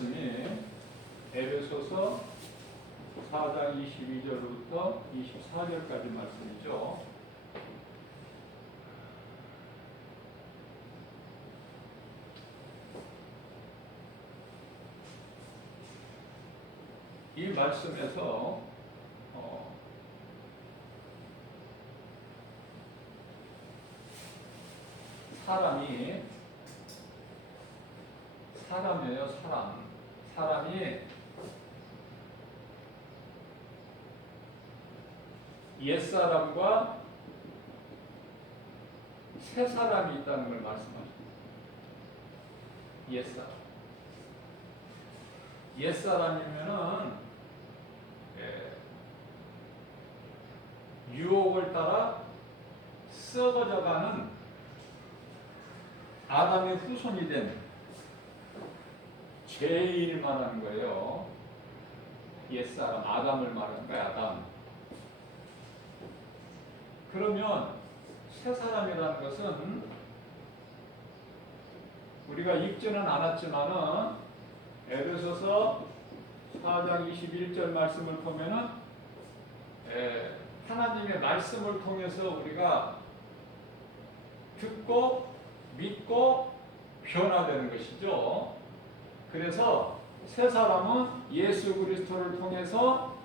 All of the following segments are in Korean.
말씀이 에베소서 4장 22절부터 24절까지 말씀이죠. 이 말씀에서 사람이에요. 사람이 옛사람과 새사람이 있다는 걸 말씀하십니다. 옛사람이면은 유혹을 따라 썩어져가는 아담의 후손이 된 죄인을 말하는 거예요. 옛사람, 아담을 말하는 거예요. 아담. 그러면 새사람이라는 것은 우리가 읽지는 않았지만은 에베소서 4장 21절 말씀을 보면은 하나님의 말씀을 통해서 우리가 듣고 믿고 변화되는 것이죠. 그래서 새 사람은 예수 그리스도를 통해서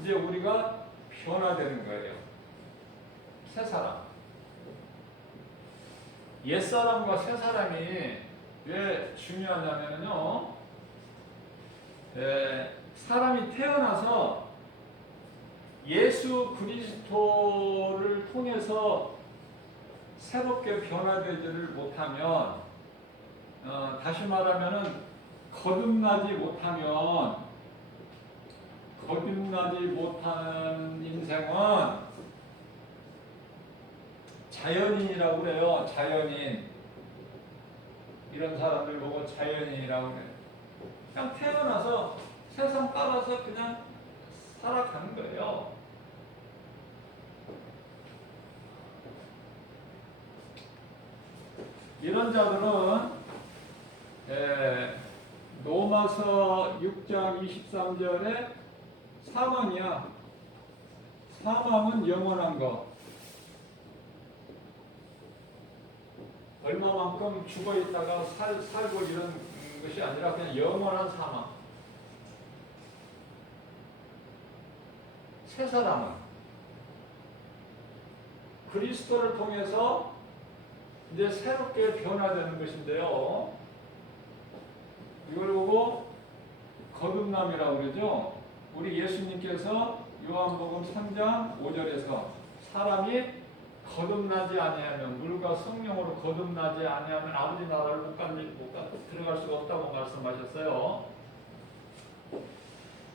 이제 우리가 변화되는 거예요. 새 사람. 옛 사람과 새 사람이 왜 중요하냐면요. 사람이 태어나서 예수 그리스도를 통해서 새롭게 변화되지를 못하면, 다시 말하면은 거듭나지 못하는 인생은 자연인이라고 그래요. 자연인. 이런 사람들 보고 자연인이라고 그래요. 그냥 태어나서 세상 따라서 그냥 살아가는 거예요. 이런 자들은 로마서 6장 23절에 사망이야. 사망은 영원한 것. 얼마만큼 죽어 있다가 살고 이런 것이 아니라 그냥 영원한 사망. 새 사람은 그리스도를 통해서 이제 새롭게 변화되는 것인데요. 이걸 보고 거듭남이라고 그러죠. 우리 예수님께서 요한복음 3장 5절에서 사람이 거듭나지 아니하면, 물과 성령으로 거듭나지 아니하면 아버지 나라를 못 들어갈 수가 없다고 말씀하셨어요.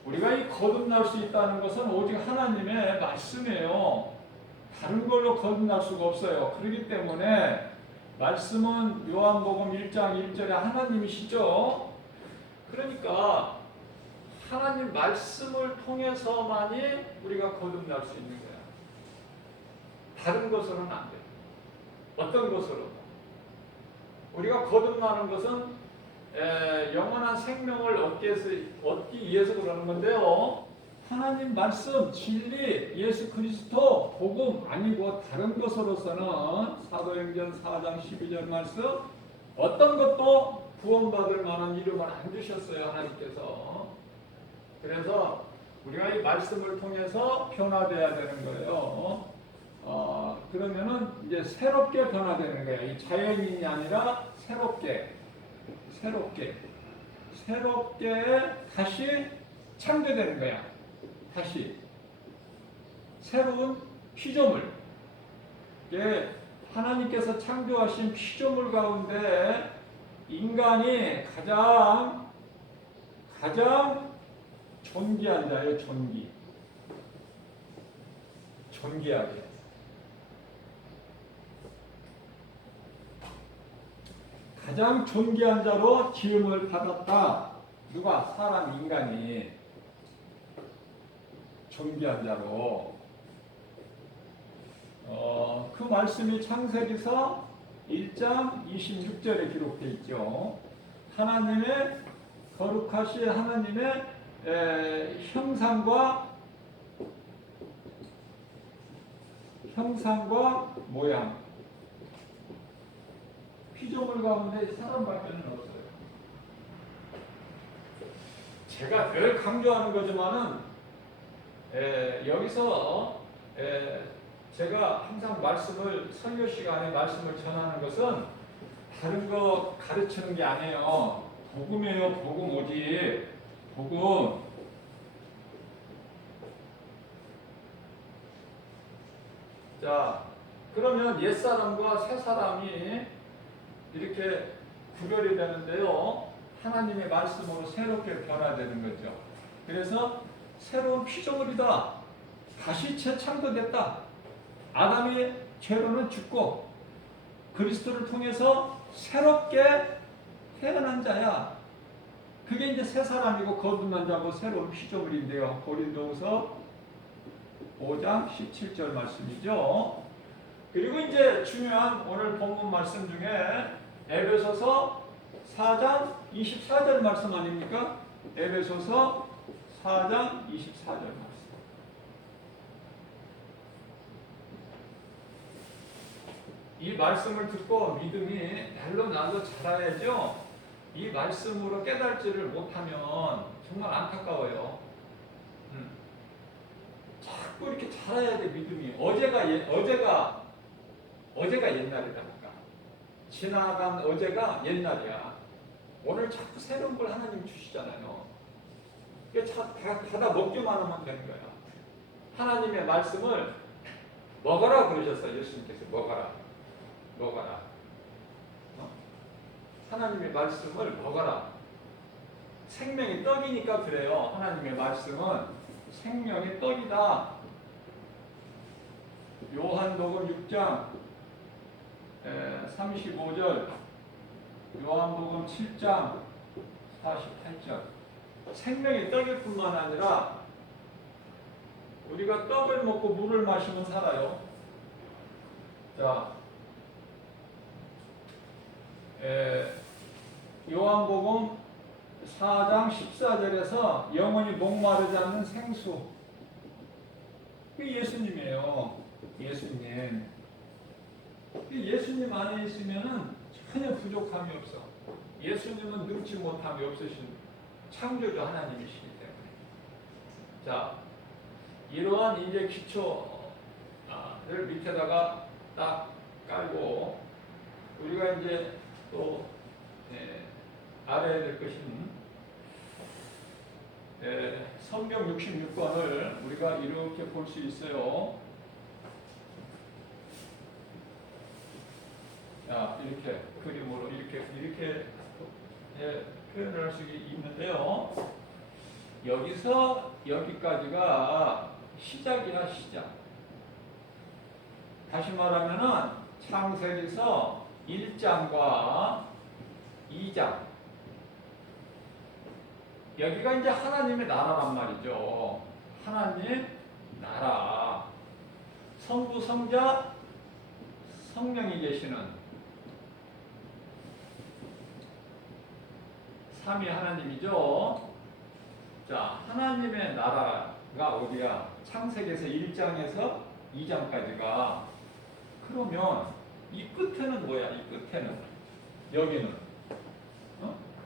우리가 이 거듭날 수 있다는 것은 오직 하나님의 말씀이에요. 다른 걸로 거듭날 수가 없어요. 그렇기 때문에 말씀은 요한복음 1장 1절에 하나님이시죠. 그러니까 하나님 말씀을 통해서만이 우리가 거듭날 수 있는 거야. 다른 것으로는 안 돼. 어떤 것으로? 우리가 거듭나는 것은 영원한 생명을 얻기 위해서 그러는 건데요. 하나님 말씀, 진리, 예수 그리스도, 복음 아니고 다른 것으로서는 사도행전 4장 12절 말씀 어떤 것도 구원받을 만한 이름을 안 주셨어요. 하나님께서. 그래서 우리가 이 말씀을 통해서 변화돼야 되는 거예요. 그러면은 이제 새롭게 변화되는 거예요. 이 자연인이 아니라 새롭게 다시 창조되는 거야. 다시 새로운 피조물. 하나님께서 창조하신 피조물 가운데 인간이 가장 존귀한 자예요. 존귀하게. 가장 존귀한 자로 지음을 받았다. 누가? 사람, 인간이 존귀한 자로. 그 말씀이 창세기서 1장 26절에 기록되어 있죠. 하나님의 거룩하신 하나님의 형상과 모양. 피조물 가운데 사람밖에는 없어요. 제가 늘 강조하는 거지만은 여기서 제가 항상 말씀을 설교 시간에 말씀을 전하는 것은 다른 거 가르치는 게 아니에요. 복음이에요. 복음 오직 복음. 자, 그러면 옛사람과 새사람이 이렇게 구별이 되는데요. 하나님의 말씀으로 새롭게 변화되는 거죠. 그래서 새로운 피조물이다. 다시 재창조됐다. 아담의 죄로는 죽고 그리스도를 통해서 새롭게 태어난 자야. 그게 이제 새 사람이고 거듭난 자고 새로운 피조물인데요. 고린도후서 5장 17절 말씀이죠. 그리고 이제 중요한 오늘 본문 말씀 중에 에베소서 4장 24절 말씀 아닙니까? 에베소서 4장 24절 말씀. 이 말씀을 듣고 믿음이 날로 날로 자라야죠. 이 말씀으로 깨달지를 못하면 정말 안타까워요. 자꾸 이렇게 자라야 돼. 믿음이. 어제가 옛날이라니까. 지나간 어제가 옛날이야. 오늘 자꾸 새로운 걸 하나님 주시잖아요. 이게 받아 먹기만 하면 되는 거야. 하나님의 말씀을 먹어라 그러셨어요. 예수님께서 먹어라. 하나님의 말씀을 먹어라. 생명의 떡이니까 그래요. 하나님의 말씀은 생명의 떡이다. 요한복음 6장 35절, 요한복음 7장 48절. 생명의 떡일 뿐만 아니라 우리가 떡을 먹고 물을 마시면 살아요. 자, 요한복음 4장 14절에서 영원히 목마르지 않는 생수. 그게 예수님이에요. 예수님. 예수님 안에 있으면은 전혀 부족함이 없어. 예수님은 능치 못함이 없으신 창조주 하나님이시기 때문에. 자, 이러한 이제 기초를 밑에다가 딱 깔고 우리가 이제 또 알아야 될 것은 성경 66권을 우리가 이렇게 볼 수 있어요. 자, 이렇게 그림으로 이렇게 표현을 할 수 있는데요. 여기서 여기까지가 시작이야, 시작. 다시 말하면은 창세기서 1장과 2장. 여기가 이제 하나님의 나라란 말이죠. 하나님 나라. 성부, 성자, 성령이 계시는 삼위 하나님이죠. 자, 하나님의 나라가 어디야? 창세기에서 1장에서 2장까지가. 그러면 이 끝에는 뭐야? 이 끝에는 여기는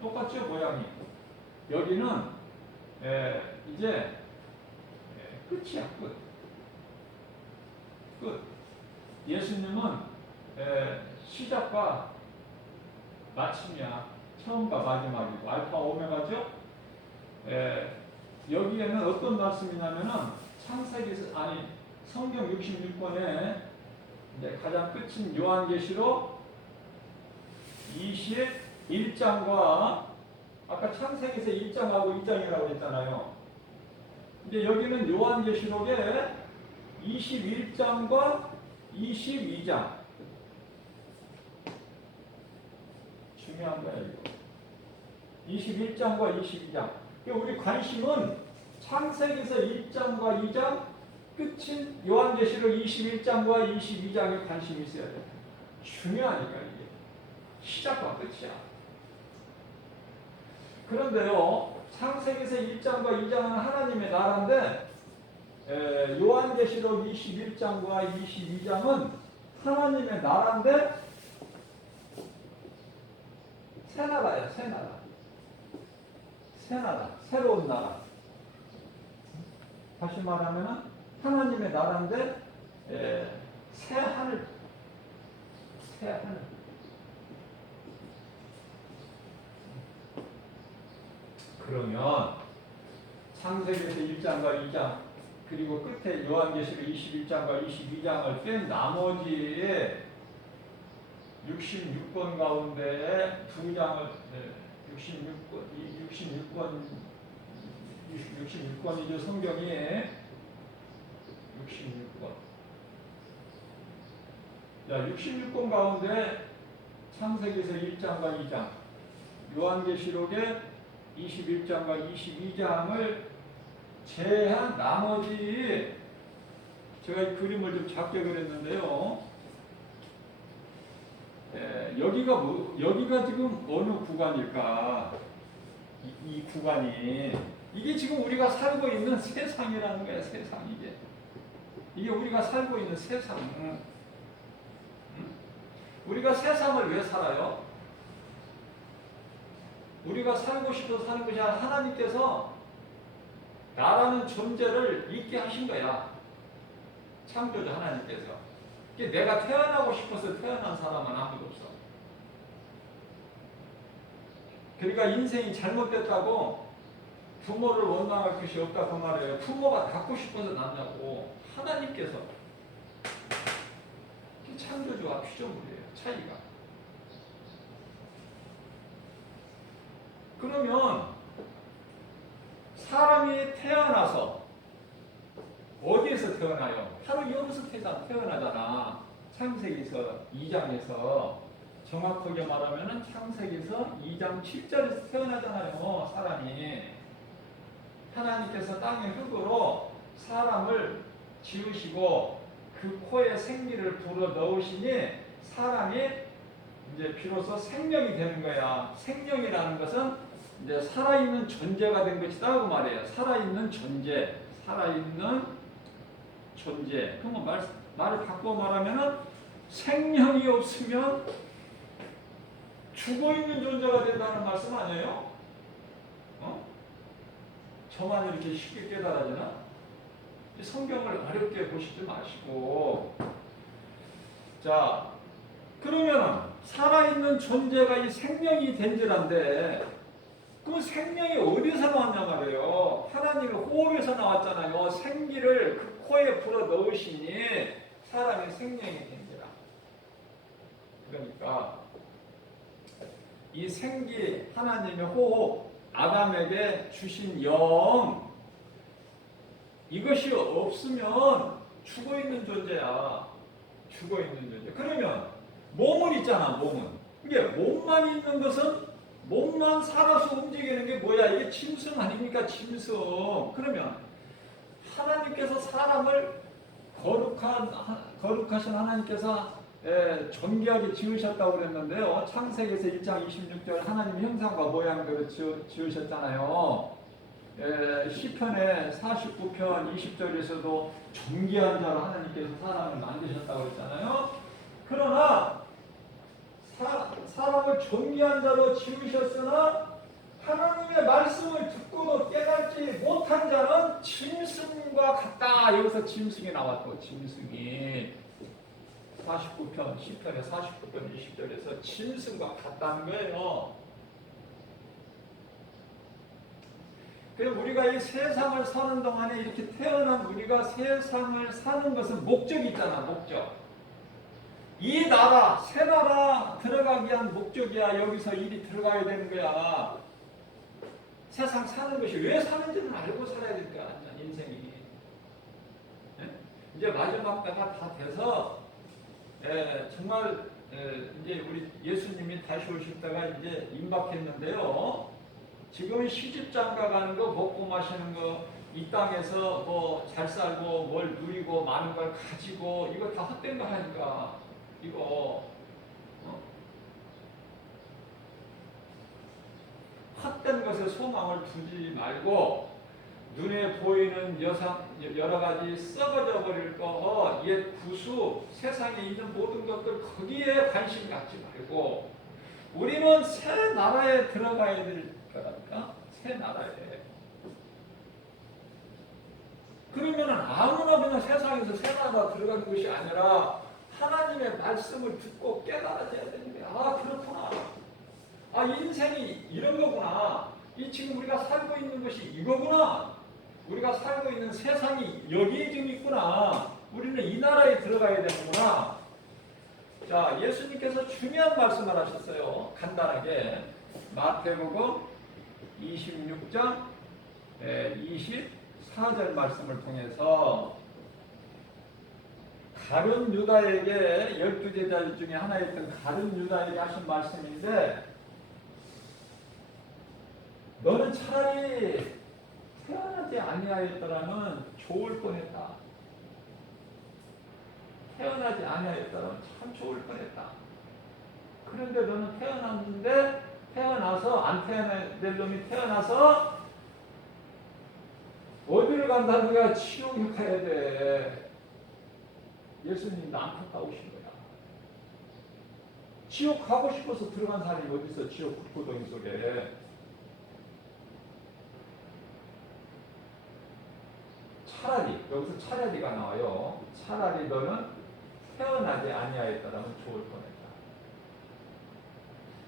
똑같죠? 모양이. 여기는 이제 끝이야. 끝. 예수님은 시작과 마침이야. 처음과 마지막이고 알파 오메가죠. 여기에는 어떤 말씀이냐면은 창세기에서 성경 66권에 이제 가장 끝인 요한계시록 21장과 아까 창세기에서 1장하고 2장이라고 했잖아요. 이제 여기는 요한계시록의 21장과 22장. 중요한 거야, 이거. 21장과 22장. 우리 관심은 창세기에서 1장과 2장, 끝인 요한계시록 21장과 22장에 관심이 있어야 돼. 중요하니까 이게. 시작과 끝이야. 그런데요, 창세기서 1장과 2장은 하나님의 나라인데 요한계시록 21장과 22장은 하나님의 나라인데 새 나라예요. 새 나라. 새 나라. 새로운 나라. 다시 말하면 하나님의 나라인데 새 하늘. 새 하늘. 그러면 창세기에서 1장과 2장 그리고 끝에 요한계시록 21장과 22장을 뺀 나머지의 66권 가운데 2장을 66권이죠. 성경이 66권. 자, 66권 가운데 창세기에서 1장과 2장, 요한계시록의 21장과 22장을 제한 나머지 제가 이 그림을 좀 작게 그렸는데요. 여기가 지금 어느 구간일까? 이 구간이 이게 지금 우리가 살고 있는 세상이라는 거예요. 세상 이게 우리가 살고 있는 세상. 우리가 세상을 왜 살아요? 우리가 살고 싶어서 사는 것이 아니라 하나님께서 나라는 존재를 있게 하신 거야. 창조주 하나님께서. 내가 태어나고 싶어서 태어난 사람은 아무도 없어. 그러니까 인생이 잘못됐다고 부모를 원망할 것이 없다 그 말이에요. 부모가 갖고 싶어서 낳냐고. 하나님께서. 창조주와 피조물이에요. 차이가. 그러면 사람이 태어나서 어디에서 태어나요? 바로 여기서 태어나잖아. 창세기서 2장에서 정확하게 말하면 창세기서 2장 7절에서 태어나잖아요. 사람이. 하나님께서 땅의 흙으로 사람을 지으시고 그 코에 생기를 불어 넣으시니 사람이 이제 비로소 생명이 되는 거야. 생명이라는 것은 이제 살아있는 존재가 된 것이다 그 말이에요. 살아있는 존재, 살아있는 존재. 그러면 말을 바꿔 말하면은 생명이 없으면 죽어 있는 존재가 된다는 말씀 아니에요? 저만 이렇게 쉽게 깨달아지나? 이 성경을 어렵게 보시지 마시고. 자, 그러면 살아있는 존재가 이 생명이 된지란데 그 생명이 어디서 나왔냐 말이에요. 하나님의 호흡에서 나왔잖아요. 생기를 그 코에 불어 넣으시니 사람의 생명이 된지라. 그러니까 이 생기 하나님의 호흡 아담에게 주신 영 이것이 없으면 죽어있는 존재야. 죽어있는 존재. 그러면 몸은 있잖아. 몸은. 이게 몸만 있는 것은 몸만 살아서 움직이는 게 뭐야? 이게 짐승 아닙니까? 짐승. 그러면 하나님께서 사람을 거룩하신 하나님께서 존귀하게 지으셨다고 그랬는데요. 창세기에서 1장 26절 하나님 형상과 모양대로 지으셨잖아요. 시편의 49편 20절에서도 존귀한 자로 하나님께서 사람을 만드셨다고 그랬잖아요. 그러나 사람을 존귀한 자로 지으셨으나 하나님의 말씀을 듣고도 깨닫지 못한 자는 짐승과 같다. 여기서 짐승이 나왔고 짐승이 49편, 시편의 49편 20절에서 짐승과 같다는 거예요. 그래서 우리가 이 세상을 사는 동안에 이렇게 태어난 우리가 세상을 사는 것은 목적이 있잖아. 목적. 이 나라, 새 나라 들어가기 위한 목적이야. 여기서 일이 들어가야 되는 거야. 세상 사는 것이 왜 사는지는 알고 살아야 될 거야. 인생이. 이제 마지막 때가 다 돼서 정말 이제 우리 예수님이 다시 오실 때가 이제 임박했는데요. 지금 시집장가 가는 거, 먹고 마시는 거, 이 땅에서 뭐 잘 살고 뭘 누리고 많은 걸 가지고 이거 다 헛된 거 하니까 이거 헛된 것에 소망을 두지 말고 눈에 보이는 여러 가지 썩어져 버릴 거, 옛 구수, 세상에 있는 모든 것들 거기에 관심 갖지 말고 우리는 새 나라에 들어가야 될 거라니까. 새 나라에. 그러면은 아무나 그냥 세상에서 새 나라 들어가는 것이 아니라 하나님의 말씀을 듣고 깨달아져야 되는 거야. 아, 그렇구나. 아, 인생이 이런 거구나. 이 지금 우리가 살고 있는 것이 이거구나. 우리가 살고 있는 세상이 여기에 지금 있구나. 우리는 이 나라에 들어가야 되는구나. 자, 예수님께서 중요한 말씀을 하셨어요. 간단하게. 마태복음 26장 24절 말씀을 통해서 가룟 유다에게 12제자 중에 하나였던 가룟 유다에게 하신 말씀인데 너는 차라리 태어나지 아니하였더라면 좋을 뻔했다. 태어나지 아니하였더라면 참 좋을 뻔했다. 그런데 너는 태어났는데 태어나서 안 태어나야 될 놈이 태어나서 어디를 간다는 거야? 지옥에 가야 돼. 예수님도 안타까우신 거야. 지옥 가고 싶어서 들어간 사람이 어디 있어? 지옥 불구덩이 속에. 차라리, 여기서 차라리가 나와요. 차라리 너는 태어나지 아니하였더라면 좋을 뻔했다.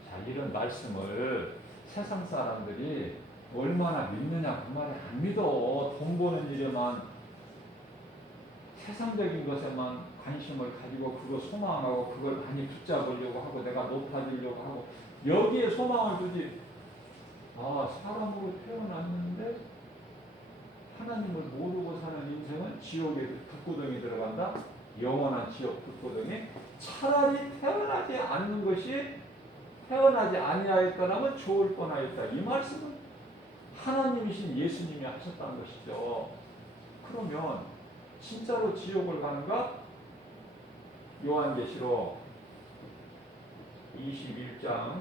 자, 이런 말씀을 세상 사람들이 얼마나 믿느냐 그 말이 안 믿어. 돈 버는 일에만 세상적인 것에만 관심을 가지고 그거 소망하고 그걸 많이 붙잡으려고 하고 내가 높아지려고 하고 여기에 소망을 두지. 아, 사람으로 태어났는데 하나님을 모르고 사는 인생은 지옥에 불구덩이 들어간다. 영원한 지옥 불구덩이. 차라리 태어나지 않는 것이 태어나지 아니하였더라면 좋을 뻔하였다. 이 말씀은 하나님이신 예수님이 하셨다는 것이죠. 그러면 진짜로 지옥을 가는가? 요한계시록 20장이죠.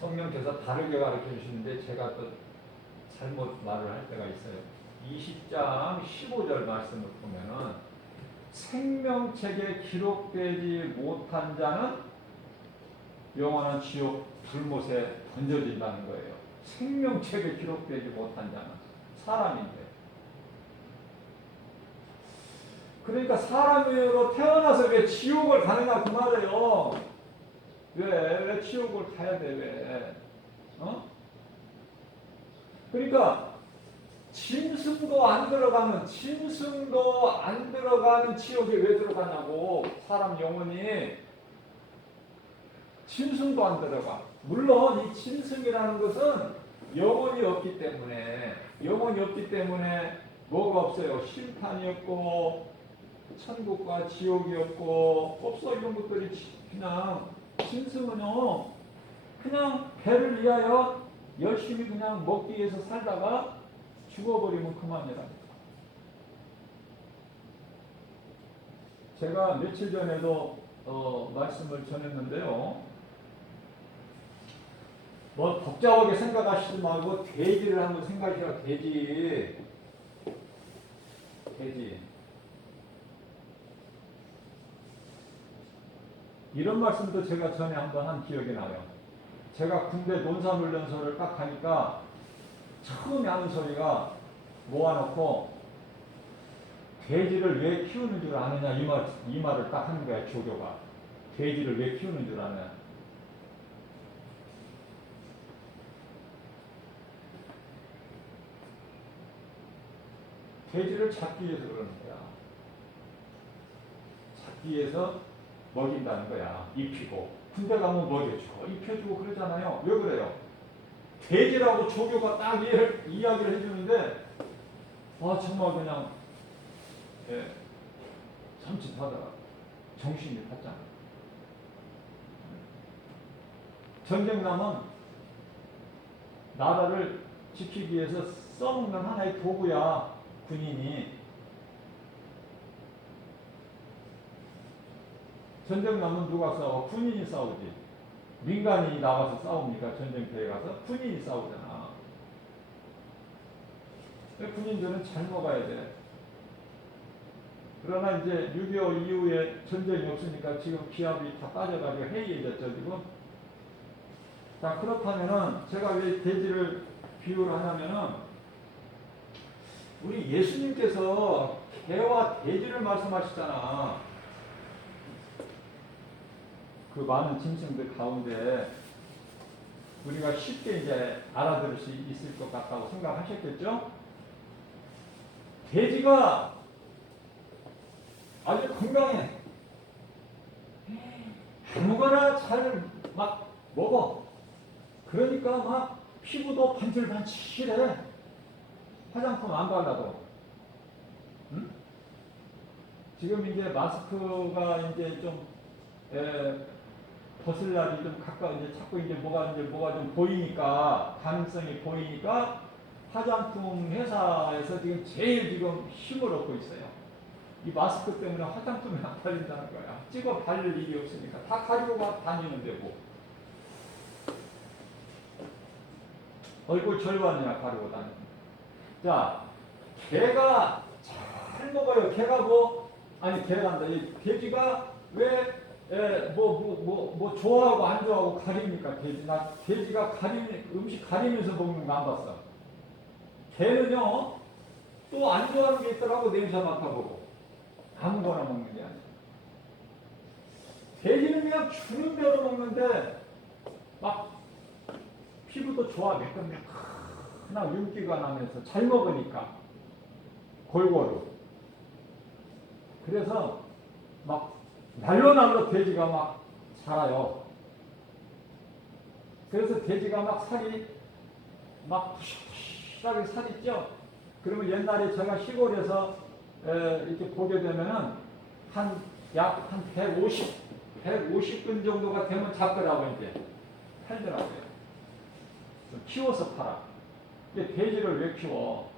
성령께서 다르게 가르쳐 주시는데 제가 또 잘못 말을 할 때가 있어요. 20장 15절 말씀을 보면은 생명책에 기록되지 못한 자는 영원한 지옥 불못에 던져진다는 거예요. 생명책에 기록되지 못한 자는 사람인데. 그러니까 사람으로 태어나서 왜 지옥을 가느냐 그 말이에요. 왜 지옥을 가야 돼? 왜? 그러니까 짐승도 안 들어가는 지옥에 왜 들어가냐고. 사람 영혼이 짐승도 안 들어가. 물론 이 짐승이라는 것은 영혼이 없기 때문에 뭐가 없어요? 심판이 없고 천국과 지옥이 없고 없어. 이런 것들이 그냥 짐승은요 그냥 배를 위하여 열심히 그냥 먹기 위해서 살다가 죽어버리면 그만이랍니다. 제가 며칠 전에도 말씀을 전했는데요. 뭐 복잡하게 생각하시지 말고 돼지를 한번 생각해요. 돼지. 이런 말씀도 제가 전에 한번 한 기억이 나요. 제가 군대 논사훈련소를 딱 가니까 처음에 하는 소리가 모아놓고 돼지를 왜 키우는 줄 아느냐 이 말을 딱 하는 거야. 조교가. 돼지를 왜 키우는 줄 아느냐. 돼지를 잡기 위해서 그러는 거야. 잡기 위해서 먹인다는 거야. 입히고. 군대 가면 먹여주고 입혀주고 그러잖아요. 왜 그래요? 돼지라고 조교가 딱 이야기를 해주는데 정말 그냥 섬찟하더라. 정신이 바짝. 전쟁 나면 나라를 지키기 위해서 써먹는 하나의 도구야. 군인이. 전쟁 나면 누가 싸워? 군인이 싸우지. 민간인이 나가서 싸웁니까? 전쟁터에 가서? 군인이 싸우잖아. 군인들은 잘 먹어야 돼. 그러나 이제 6.25 이후에 전쟁이 없으니까 지금 기압이 다 빠져가지고 해이해졌죠, 지금. 자, 그렇다면은 제가 왜 돼지를 비유를 하냐면은 우리 예수님께서 개와 돼지를 말씀하시잖아. 그 많은 짐승들 가운데 우리가 쉽게 이제 알아들을 수 있을 것 같다고 생각하셨겠죠? 돼지가 아주 건강해. 아무거나 잘 막 먹어. 그러니까 막 피부도 반질반질해. 화장품 안 발라도. 응? 지금 이제 마스크가 이제 좀 벗을 날이 좀 가까워 이제 자꾸 이제 뭐가 좀 보이니까 가능성이 보이니까 화장품 회사에서 지금 제일 지금 힘을 얻고 있어요. 이 마스크 때문에 화장품이 안 팔린다는 거야. 찍어 바를 일이 없으니까 다 가지고 다니는 데고 얼굴 절반이나 가리고 다니는. 자, 개가 잘 먹어요. 개가 개란다. 이 돼지가 왜 좋아하고 안 좋아하고 가립니까? 돼지가 음식 가리면서 먹는 거 안 봤어. 개는요, 또 안 좋아하는 게 있더라고, 냄새 맡아보고. 아무거나 먹는 게 아니야. 돼지는 그냥 주는 대로 먹는데, 막, 피부도 좋아, 매끈매끈하고 윤기가 나면서 잘 먹으니까. 골고루. 그래서, 막, 날로 돼지가 막 자라요. 그래서 돼지가 막 살이 막 푸실푸실하게 살이 쪄. 그러면 옛날에 제가 시골에서 이렇게 보게 되면은 약 150근 정도가 되면 잡더라고 이제 팔더라고요. 키워서 팔아. 이게 돼지를 왜 키워?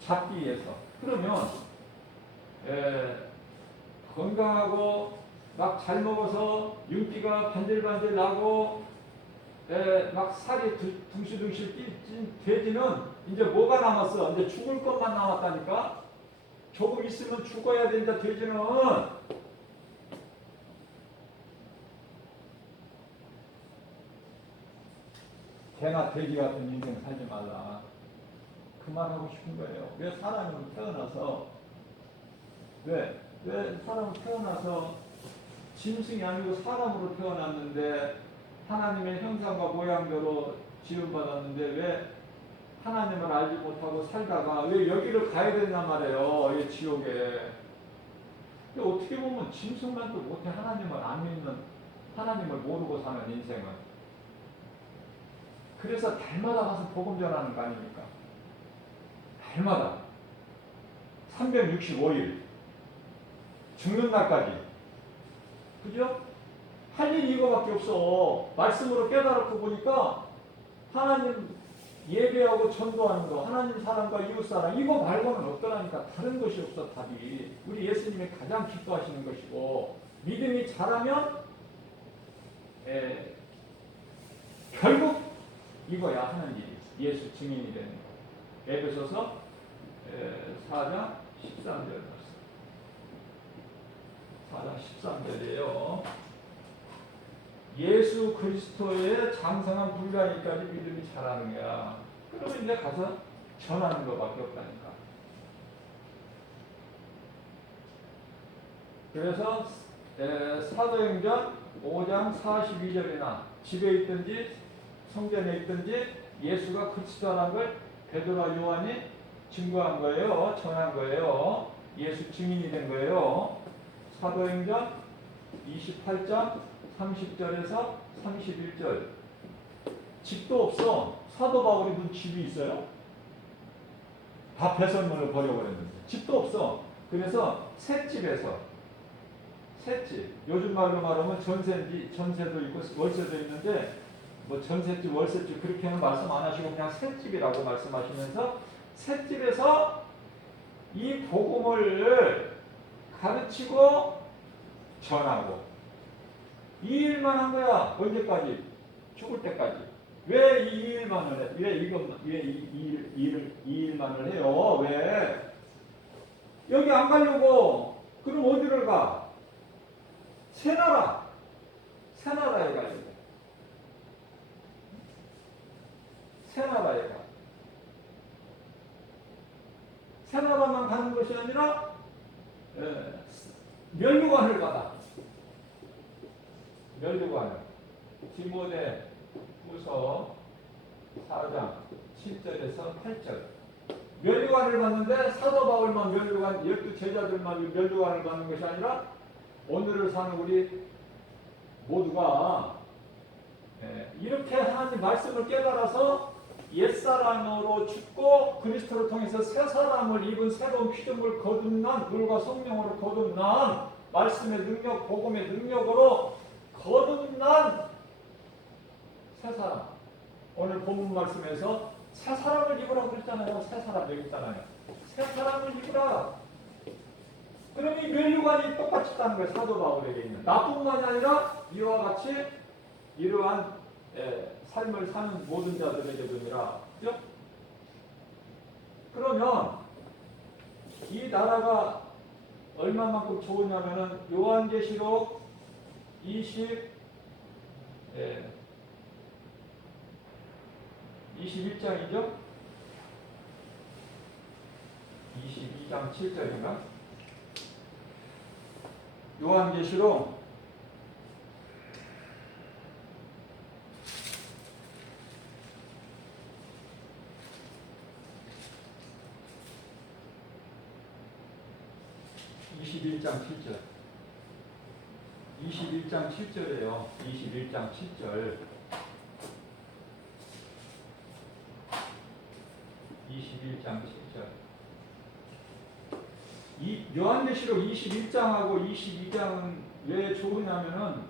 잡기 위해서. 그러면 건강하고 막 잘 먹어서 윤기가 반질반질 나고 막 살이 둥실둥실 찐 돼지는 이제 뭐가 남았어? 이제 죽을 것만 남았다니까? 조금 있으면 죽어야 된다. 돼지는 개나 돼지 같은 인생 살지 말라. 그 말하고 싶은 거예요. 왜 사람은 태어나서 왜 사람은 태어나서 짐승이 아니고 사람으로 태어났는데 하나님의 형상과 모양대로 지음받았는데 왜 하나님을 알지 못하고 살다가 왜 여기를 가야 되냐 말이에요. 이 지옥에. 근데 어떻게 보면 짐승만도 못해. 하나님을 안 믿는, 하나님을 모르고 사는 인생은. 그래서 달마다 가서 복음 전하는 거 아닙니까? 달마다 365일 죽는 날까지. 그죠? 할 일이 이거밖에 없어. 말씀으로 깨달았고 보니까 하나님 예배하고 전도하는 거, 하나님 사랑과 이웃 사랑, 이거 말고는 없더라니까. 다른 것이 없어, 답이. 우리 예수님이 가장 기뻐하시는 것이고, 믿음이 자라면 결국 이거야 하는 일이. 예수 증인이 되는 거. 에베소서 4장 13절 말씀. 4장 13절이에요. 예수 그리스도의 장성한 분량이까지 믿음이 자라는 거야. 그러면 이제 가서 전하는 것밖에 없다니까. 그래서 사도행전 5장 42절이나 집에 있든지 성전에 있든지 예수가 그리스도라는 걸 베드로와 요한이 증거한 거예요. 전한 거예요. 예수 증인이 된 거예요. 사도행전 28장 30절에서 31절. 집도 없어. 사도 바울이 무슨 집이 있어요? 다 배설물을 버려버렸는데 집도 없어. 그래서 셋집에서, 셋집, 요즘 말로 말하면 전세도 있고 월세도 있는데 뭐 전셋집 월세집 그렇게는 말씀 안 하시고 그냥 셋집이라고 말씀하시면서 셋집에서 이 복음을 가르치고 전하고 이 일만 한 거야. 언제까지? 죽을 때까지. 왜 이 일만을 해? 왜 이 일만을 해요? 왜? 여기 안 가려고. 그럼 어디를 가? 새 나라. 새 나라에 가려고. 새 나라에 가. 새 나라만 가는 것이 아니라 면류관을 받아. 면류관을. 디모데 후서 4장 7절에서 8절. 면류관을 받는데 사도 바울만 면류관, 12제자들만 면류관을 받는 것이 아니라 오늘을 사는 우리 모두가 이렇게 하나님 말씀을 깨달아서 옛사람으로 죽고 그리스도를 통해서 새 사람을 입은 새로운 피조물 거듭난 물과 성령으로 거듭난 말씀의 능력, 복음의 능력으로 거듭난 새 사람. 오늘 본문 말씀에서 새 사람을 입으라고 그랬잖아요. 새 사람 여기 있잖아요. 새 사람을 입으라. 그럼 이 면류관이 똑같이 있다는 거예요. 사도 바울에게 있는. 나뿐만이 아니라 이와 같이 이러한 삶을 사는 모든 자들에게도니라. 그죠? 그러면 이 나라가 얼마만큼 좋으냐면은 요한계시록 21장이죠? 22장 7절인가? 요한계시록 21장 7절. 21장 7절이에요. 21장 7절. 21장 7절. 이 요한계시록 21장하고 22장은 왜 좋으냐면은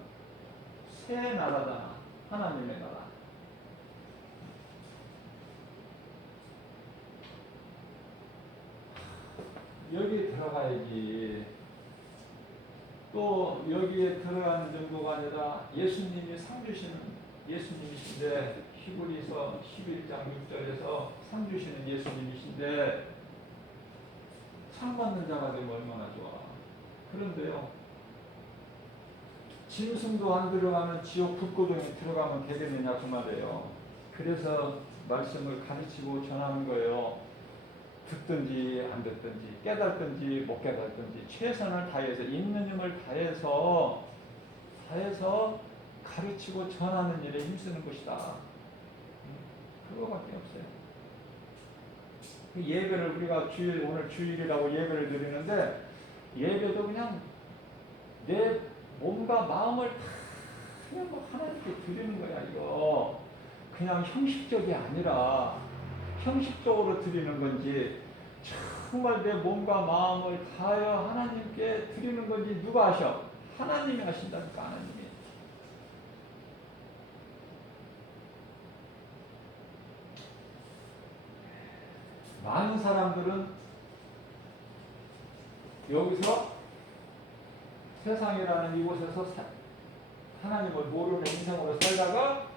새 나라다. 하나님의 나라. 여기 들어가야지. 또 여기에 들어가는 정도가 아니라 예수님이 상 주시는 예수님이신데 히브리서 11장 6절에서 상 주시는 예수님이신데 상 받는 자가 되면 얼마나 좋아. 그런데요, 짐승도 안 들어가는 지옥 불구덩이 들어가면 되겠느냐 그 말이에요. 그래서 말씀을 가르치고 전하는 거예요. 듣든지 안 듣든지 깨닫든지 못 깨닫든지 최선을 다해서 있는 힘을 다해서 가르치고 전하는 일에 힘쓰는 것이다. 그거밖에 없어요. 예배를 우리가 오늘 주일이라고 예배를 드리는데 예배도 그냥 내 몸과 마음을 다 그냥 뭐 하나님께 드리는 거야. 이거 그냥 형식적이 아니라 형식적으로 드리는 건지 정말 내 몸과 마음을 다하여 하나님께 드리는 건지 누가 아셔? 하나님이 아신다니까. 하나님이. 많은 사람들은 여기서 세상이라는 이곳에서 하나님을 모르는 인생으로 살다가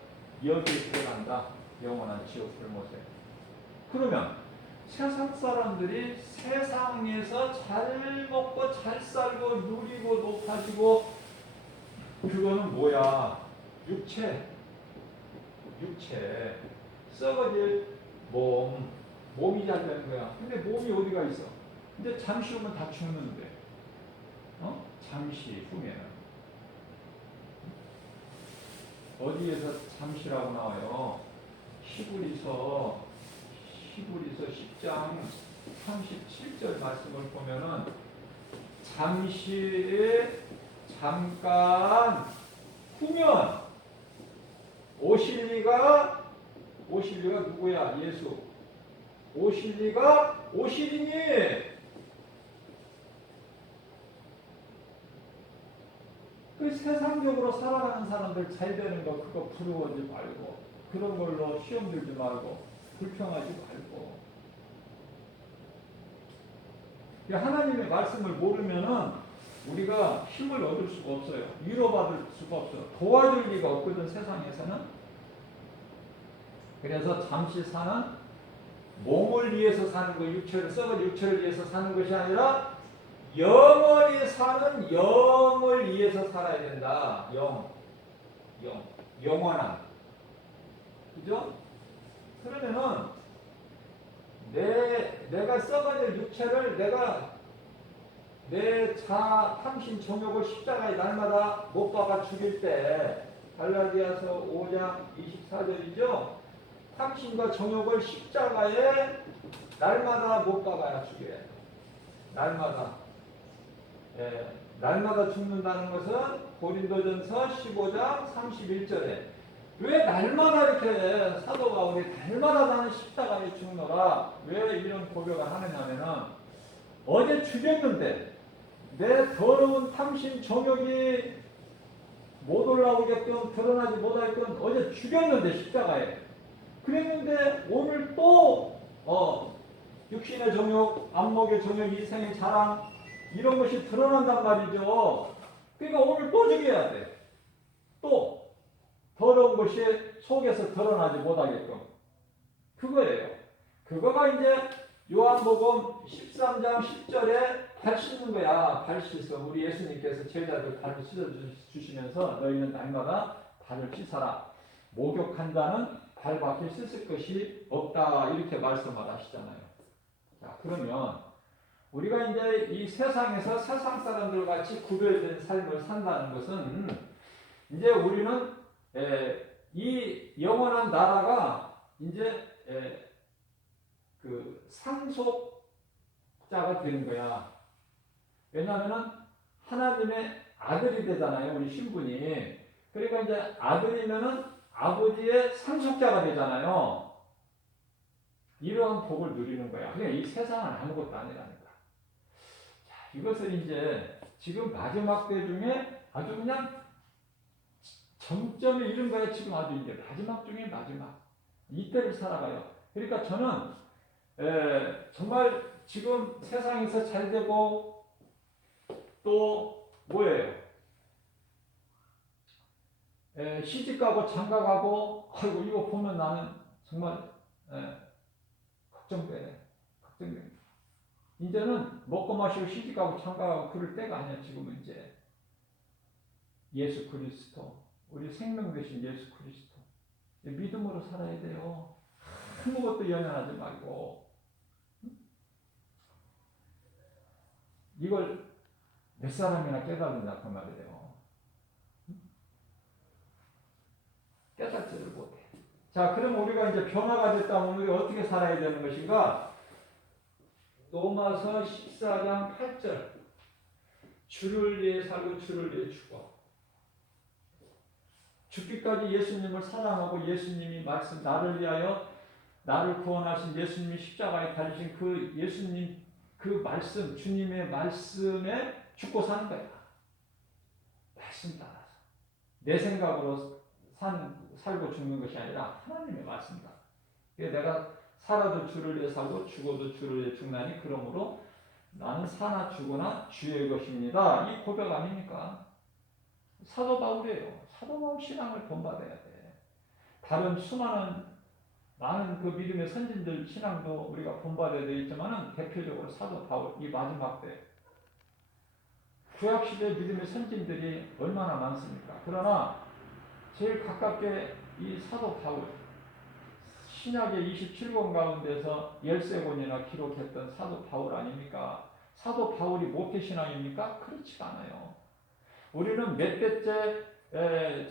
여기에 들어간다. 영원한 지옥 불못에. 그러면 세상 사람들이 세상에서 잘 먹고 잘 살고 누리고 높아지고 그거는 뭐야? 육체 썩어질 몸이 잘 되는 거야. 근데 몸이 어디가 있어? 근데 잠시 후면 다 죽는데 잠시 후면은 어디에서 잠시라고 나와요? 히브리서 10장 37절 말씀을 보면은 잠깐 후면 오실 리가 누구야? 예수. 오실 리가 오시리니. 그 세상적으로 살아가는 사람들 잘 되는 거 그거 부러워하지 말고 그런 걸로 시험 들지 말고 불평하지 말고. 하나님의 말씀을 모르면은 우리가 힘을 얻을 수가 없어요. 위로받을 수가 없어요. 도와줄 리가 없거든, 세상에서는. 그래서 잠시 사는 몸을 위해서 사는 거, 육체를 썩은 육체를 위해서 사는 것이 아니라 영원히 사는 영을 위해서 살아야 된다. 영원한. 그죠? 그러면은 내가 썩어질 육체를 내가 내 탐심 정욕을 십자가에 날마다 못 박아 죽일 때 갈라디아서 5장 24절이죠. 탐심과 정욕을 십자가에 날마다 못 박아야 죽여야 돼. 날마다. 날마다 죽는다는 것은 고린도전서 15장 31절에 왜 날마다 이렇게 사도 바울이 날마다 나는 십자가에 죽노라 왜 이런 고백을 하느냐면은 어제 죽였는데 내 더러운 탐심 정욕이 못 올라오게끔 드러나지 못하게끔 어제 죽였는데 십자가에 그랬는데 오늘 또 육신의 정욕, 안목의 정욕, 인생의 자랑 이런 것이 드러난단 말이죠. 그러니까 오늘 또 죽여야 돼. 또 더러운 것이 속에서 드러나지 못하게끔. 그거예요. 그거가 이제 요한복음 13장 10절에 발 씻는 거야. 발 씻어. 우리 예수님께서 제자들 발을 씻어 주시면서 너희는 날마다 발을 씻어라. 목욕한 자는 발밖에 씻을 것이 없다. 이렇게 말씀을 하시잖아요. 자, 그러면 우리가 이제 이 세상에서 세상 사람들 같이 구별된 삶을 산다는 것은 이제 우리는 이 영원한 나라가 이제 그 상속자가 되는 거야. 왜냐하면 하나님의 아들이 되잖아요. 우리 신분이. 그러니까 이제 아들이면은 아버지의 상속자가 되잖아요. 이러한 복을 누리는 거야. 그냥 이 세상은 아무것도 아니라니까. 자, 이것을 이제 지금 마지막 때 중에 아주 그냥 정점에 이른 거야. 지금 아주 이제 마지막 중에 마지막. 이때를 살아가요. 그러니까 저는 정말 지금 세상에서 잘 되고 또 뭐예요? 시집가고 장가가고 아이고 이거 보면 나는 정말 걱정돼. 이제는 먹고 마시고 시집가고 장가가고 그럴 때가 아니야. 지금은 이제 예수 그리스도 우리 생명 되신 예수 그리스도 믿음으로 살아야 돼요. 아무것도 연연하지 말고 이걸 몇 사람이나 깨달은다 그 말이에요. 깨닫지를 못해. 자, 그럼 우리가 이제 변화가 됐다면 우리가 어떻게 살아야 되는 것인가? 로마서 14장 8절 주를 위해 살고 주를 위해 죽어. 죽기까지 예수님을 사랑하고 예수님이 말씀 나를 위하여 나를 구원하신 예수님이 십자가에 달리신 그 예수님 그 말씀 주님의 말씀에 죽고 사는 거야. 말씀 따라서 내 생각으로 살고 죽는 것이 아니라 하나님의 말씀이다. 내가 살아도 주를 위해 살고 죽어도 주를 위해 죽나니 그러므로 나는 사나 죽으나 주의 것입니다. 이 고백 아닙니까? 사도 바울이에요. 사도 바울 신앙을 본받아야 돼. 다른 수많은 많은 그 믿음의 선진들 신앙도 우리가 본받아야 되겠지만은 대표적으로 사도 바울 이 마지막 때 구약시대 믿음의 선진들이 얼마나 많습니까? 그러나 제일 가깝게 이 사도 바울 신약의 27권 가운데서 13권이나 기록했던 사도 바울 아닙니까? 사도 바울이 모태신앙입니까? 그렇지가 않아요. 우리는 몇 대째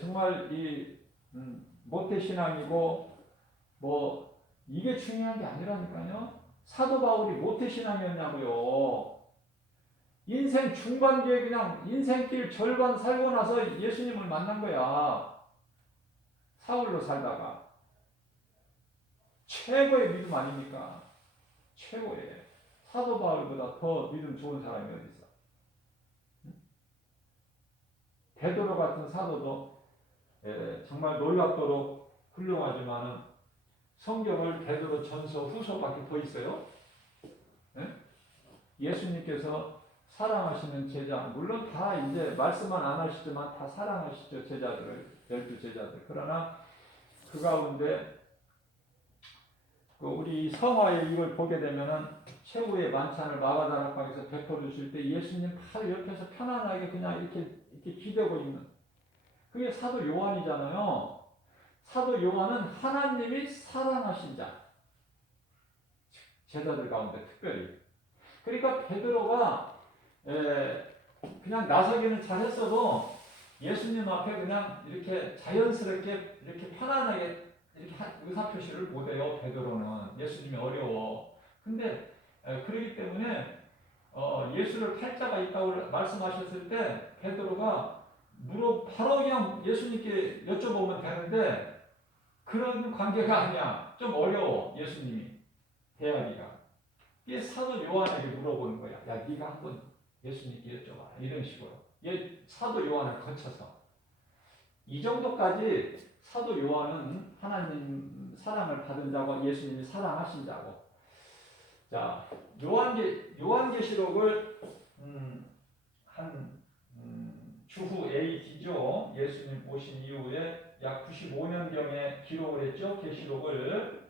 정말 이 모태신앙이고 뭐 이게 중요한 게 아니라니까요. 사도 바울이 모태신앙이었냐고요. 인생 중반기에 그냥 인생길 절반 살고 나서 예수님을 만난 거야. 사울로 살다가 최고의 믿음 아닙니까? 최고의 사도 바울보다 더 믿음 좋은 사람이 어디 있어? 베드로 같은 사도도 정말 놀랍도록 훌륭하지만은 성경을 베드로 전서 후서밖에 더 있어요? 예수님께서 사랑하시는 제자, 물론 다 이제 말씀만 안 하시지만 다 사랑하시죠, 제자들을, 12제자들. 그러나 그 가운데 그 우리 서화에 이걸 보게 되면은 최후의 만찬을 마가다락방에서 베풀어 주실 때 예수님 바로 옆에서 편안하게 그냥 이렇게 기대고 있는, 그게 사도 요한이잖아요. 사도 요한은 하나님이 사랑하신 자, 제자들 가운데 특별히. 그러니까 베드로가 그냥 나서기는 잘했어도 예수님 앞에 그냥 이렇게 자연스럽게 이렇게 편안하게 이렇게 의사표시를 못해요. 베드로는 예수님이 어려워. 근데 그러기 때문에 예수를 팔자가 있다고 말씀하셨을 때 베드로가 바로 그냥 예수님께 여쭤보면 되는데 그런 관계가 아니야. 좀 어려워. 예수님이 대하기가. 이게 사도 요한에게 물어보는 거야. 야, 네가 한번 예수님께 여쭤봐. 이런 식으로. 사도 요한을 거쳐서. 이 정도까지 사도 요한은 하나님 사랑을 받은 자고 예수님이 사랑하신 자고. 자, 요한계시록을 한 주후 AD죠. 예수님 오신 이후에 약 95년경에 기록을 했죠. 계시록을.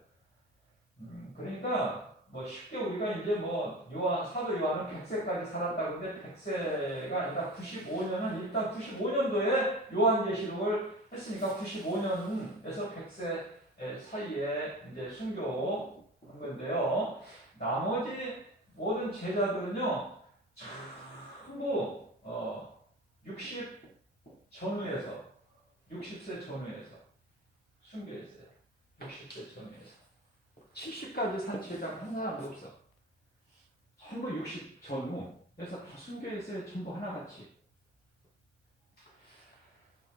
그러니까 뭐 쉽게 우리가 이제 뭐 사도 요한은 100세까지 살았다 그런데 100세가 아니라 95년은 일단 95년도에 요한계시록을 했으니까 95년에서 100세 사이에 이제 순교한 건데요. 나머지 모든 제자들은요 전부 60 전후에서 60세 전후에서 순교했어요. 60세 전후에서 70까지 산 제자가 한 사람도 없어. 전부 60 전후. 그래서 다 순교했어요. 전부 하나같이.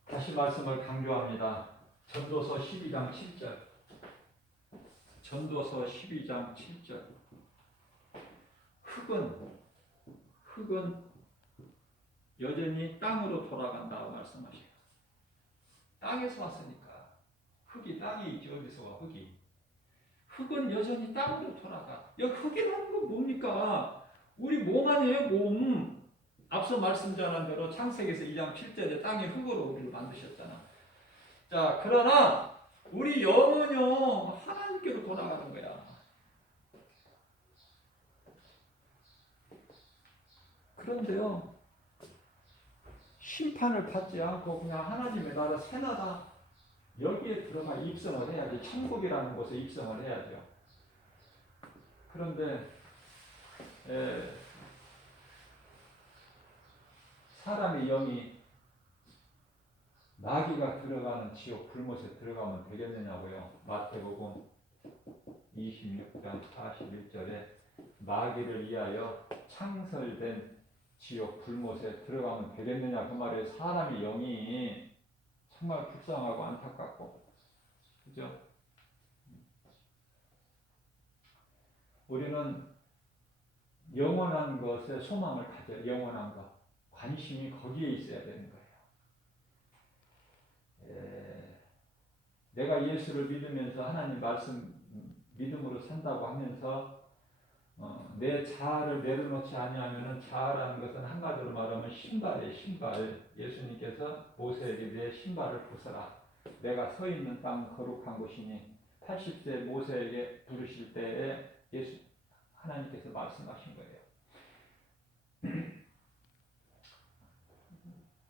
다시 말씀을 강조합니다. 전도서 12장 7절. 전도서 12장 7절. 흙은 여전히 땅으로 돌아간다고 말씀하셔요. 땅에서 왔으니까. 흙이 땅에 있지. 어디서 와, 흙이. 흙은 여전히 땅으로 돌아가. 흙이라는 건 뭡니까? 우리 몸 아니에요, 몸. 앞서 말씀 전한 대로 창세기에서 2장 7절에 땅의 흙으로 우리를 만드셨잖아. 자, 그러나 우리 영은요, 하나님께로 돌아가는 거야. 그런데요, 심판을 받지 않고 그냥 하나님의 나라 새 나라 여기에 들어가 입성을 해야지. 천국이라는 곳에 입성을 해야죠. 그런데 사람의 영이 마귀가 들어가는 지옥 불못에 들어가면 되겠느냐고요. 마태복음 26장 41절에 마귀를 위하여 창설된 지옥 불못에 들어가면 되겠느냐 그 말에 사람의 영이 정말 불쌍하고 안타깝고, 그죠? 우리는 영원한 것에 소망을 가져. 영원한 것, 관심이 거기에 있어야 되는 거예요. 내가 예수를 믿으면서 하나님 말씀 믿음으로 산다고 하면서 내 자아를 내려놓지 아니하면은 자아라는 것은 한 가지로 말하면 신발이에요. 신발. 예수님께서 모세에게 내 신발을 벗어라. 내가 서 있는 땅 거룩한 곳이니 80세 모세에게 부르실 때에 하나님께서 말씀하신 거예요.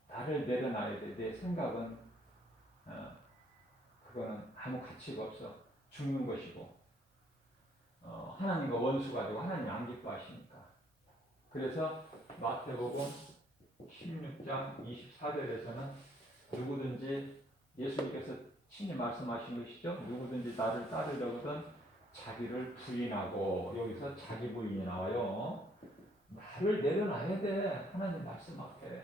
나를 내려놔야 돼. 내 생각은 그거는 아무 가치가 없어. 죽는 것이고 하나님과 원수가 되고 하나님이 안 기뻐하시니까. 그래서 마태복음 16장 24절에서는 누구든지 예수님께서 친히 말씀하신 것이죠. 누구든지 나를 따르려거든 자기를 부인하고, 여기서 자기 부인이 나와요. 나를 내려놔야 돼. 하나님 말씀 앞에.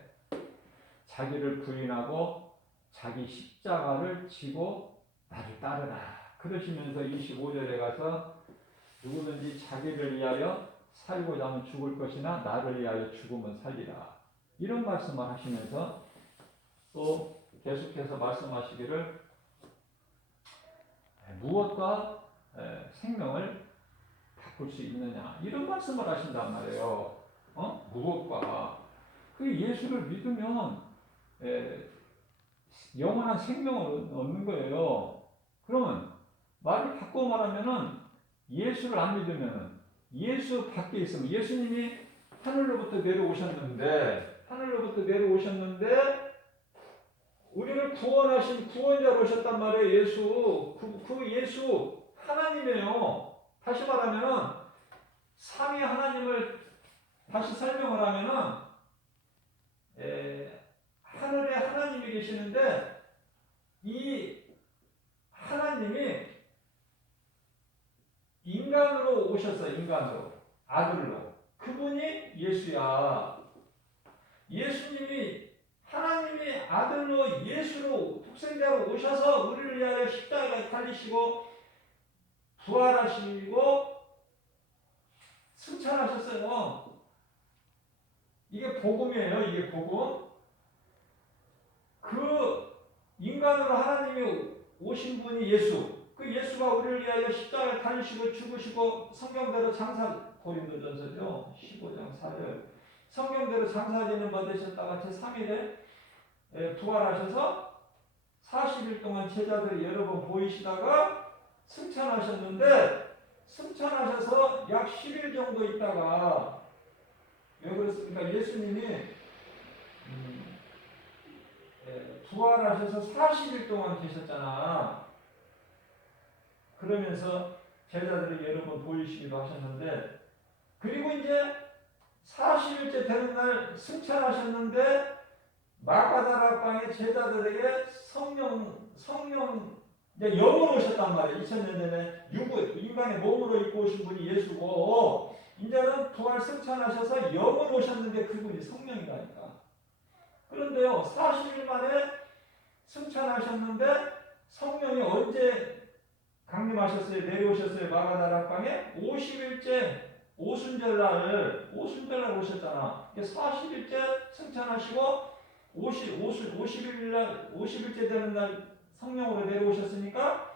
자기를 부인하고 자기 십자가를 지고 나를 따르라. 그러시면서 25절에 가서 누구든지 자기를 위하여 살고자 하면 죽을 것이나 나를 위하여 죽으면 살리라. 이런 말씀을 하시면서 또 계속해서 말씀하시기를 무엇과 생명을 바꿀 수 있느냐, 이런 말씀을 하신단 말이에요. 무엇과 그 예수를 믿으면 영원한 생명을 얻는 거예요. 그러면 말을 바꿔 말하면은 예수를 안 믿으면 예수 밖에 있으면 예수님이 하늘로부터 내려오셨는데 우리를 구원하신 구원자로 오셨단 말이에요. 예수 그 예수 하나님이에요. 다시 말하면은 삼위 하나님을 다시 설명을 하면은 하늘에 하나님이 계시는데 이 하나님이 인간으로 오셨어요. 인간으로 아들로 그분이 예수야. 예수님이 하나님이 아들로 예수로 독생자로 오셔서 우리를 위하여 십자가에 달리시고 부활하시고 승천하셨어요. 이게 복음이에요. 이게 복음. 그 인간으로 하나님이 오신 분이 예수. 그 예수가 우리를 위하여 십자가에 달리시고 죽으시고 성경대로 고린도전서죠. 15장 4절. 성경대로 장사되는 받으셨다가 제3일에 부활하셔서 40일 동안 제자들이 여러 번 보이시다가 승천하셨는데 승천하셔서 약 10일 정도 있다가 왜 그렇습니까? 예수님이 부활하셔서 40일 동안 계셨잖아. 그러면서 제자들이 여러 번 보이시기도 하셨는데 그리고 이제 40일째 되는 날 승천하셨는데 마가다라 방의 제자들에게 성령 이제 영으로 오셨단 말이에요. 2000년 전에 인간의 몸으로 입고 오신 분이 예수고 이제는 부활 승천하셔서 영으로 오셨는데 그분이 성령이라니까. 그런데요 40일 만에 승천하셨는데 성령이 언제 강림하셨어요? 내려오셨어요? 마가다라 방에 50일째 오순절날 오셨잖아. 40일째 승천하시고 50일째 되는 날 성령으로 내려오셨으니까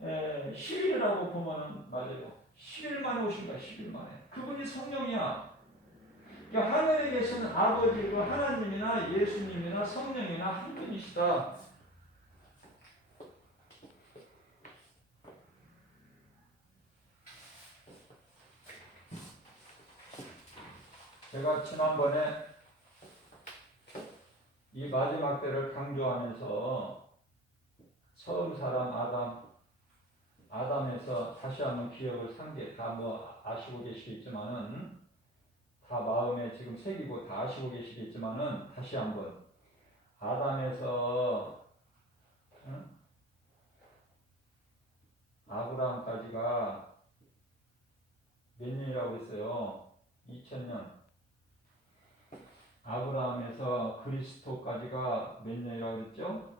10일이라고 보면 맞아요. 10일 만에 오신 거야. 10일 만에. 그분이 성령이야. 그러니까 하늘에 계시는 아버지고 하나님이나 예수님이나 성령이나 한 분이시다. 제가 지난번에 이 마지막 때를 강조하면서 처음 사람 아담에서 다시 한번 기억을 상기 다 아시고 계시겠지만은 다 마음에 지금 새기고 다 아시고 계시겠지만은 다시 한번 아담에서 아브라함까지가 몇 년이라고 했어요? 2000년. 아브라함에서 그리스도까지가 몇 년이라고 그랬죠?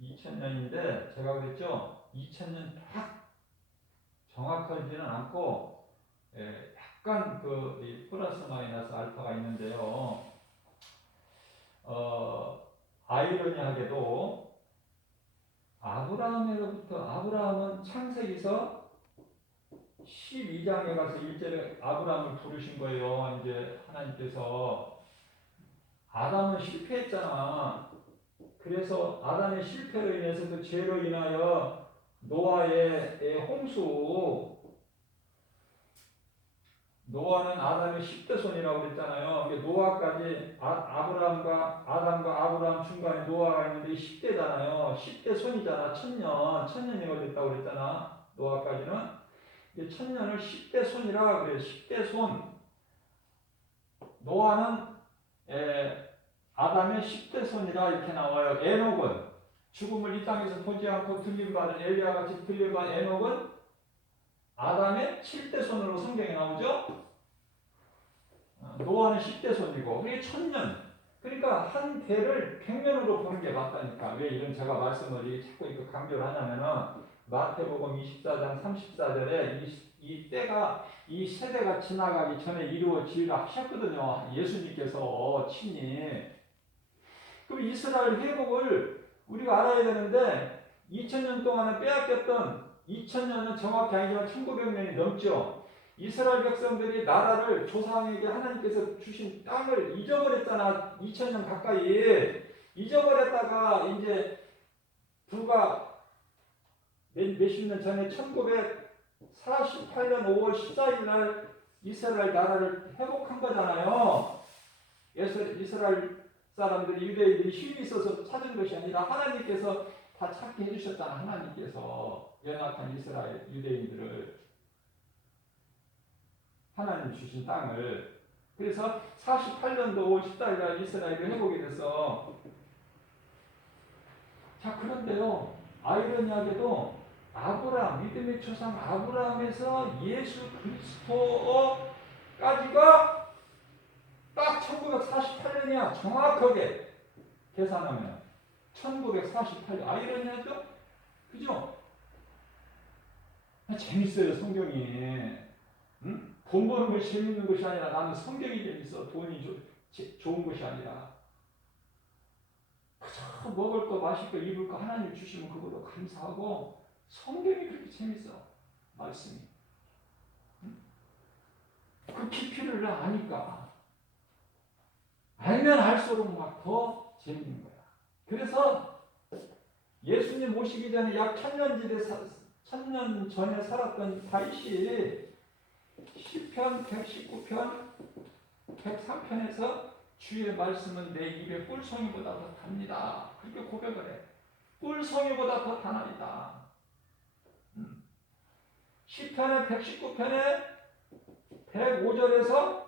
2000년인데 제가 그랬죠? 2000년 딱 정확하지는 않고 약간 플러스 마이너스 알파가 있는데요. 아이러니하게도 아브라함은 창세기서 12장에 가서 1절에 아브라함을 부르신 거예요. 이제 하나님께서 아담은 실패했잖아. 그래서 아담의 실패로 인해서 그 죄로 인하여 노아의 홍수, 노아는 아담의 10대 손이라고 그랬잖아요. 노아까지 아담과 아브라함 중간에 노아가 있는데 10대잖아요. 10대 손이잖아. 천년이 걸렸다고 그랬잖아. 노아까지는. 1000년을 10대 손이라 그래요. 10대 손. 노아는 아담의 10대 손이라 이렇게 나와요. 에녹은 죽음을 이 땅에서 보지 않고 들림받은 엘리야 같이 들림받은 에녹은 아담의 7대 손으로 성경에 나오죠. 노아는 10대 손이고 그게 1000년. 그러니까 한 대를 100년으로 보는 게 맞다니까. 왜 이런 제가 말씀을 자꾸 이렇게 강조를 하냐면은 마태복음 24장 34절에 이 때가 이 세대가 지나가기 전에 이루어지리라 하셨거든요. 예수님께서 친히. 그럼 이스라엘 회복을 우리가 알아야 되는데 2000년 동안은 빼앗겼던 2000년은 정확히 아니지만 1900년이 넘죠. 이스라엘 백성들이 나라를 조상에게 하나님께서 주신 땅을 잊어버렸잖아. 2000년 가까이 잊어버렸다가 이제 불과 몇십 년 전에 1948년 5월 14일 날 이스라엘 나라를 회복한 거잖아요. 이스라엘 사람들이 유대인들이 힘이 있어서 찾은 것이 아니라 하나님께서 다 찾게 해주셨잖아. 하나님께서 연약한 이스라엘 유대인들을 하나님 주신 땅을. 그래서 48년도 5월 14일 날 이스라엘이 회복이 돼서 자 그런데요 아이러니하게도 아브라함 믿음의 조상 아브라함에서 예수 그리스도까지가 딱 1948년이야. 정확하게 계산하면 1948년. 아이러니하죠? 그죠? 재밌어요 성경이. 응? 돈 버는 것이 재밌는 것이 아니라 나는 성경이 재밌어. 돈이 좋은 것이 아니라 그저 먹을 거 마실 거 입을 거 하나님 주시면 그걸로 감사하고 성경이 그렇게 재밌어. 말씀이. 응? 그 깊이를 아니까 알면 알수록 막 더 재밌는 거야. 그래서 예수님 오시기 전에 약 1000년 전에 살았던 다윗이 시편 119편 103편에서 주의 말씀은 내 입의 꿀송이보다 더 답니다. 그렇게 고백을 해. 꿀송이보다 더 단아리다. 시편의 119편의 105절에서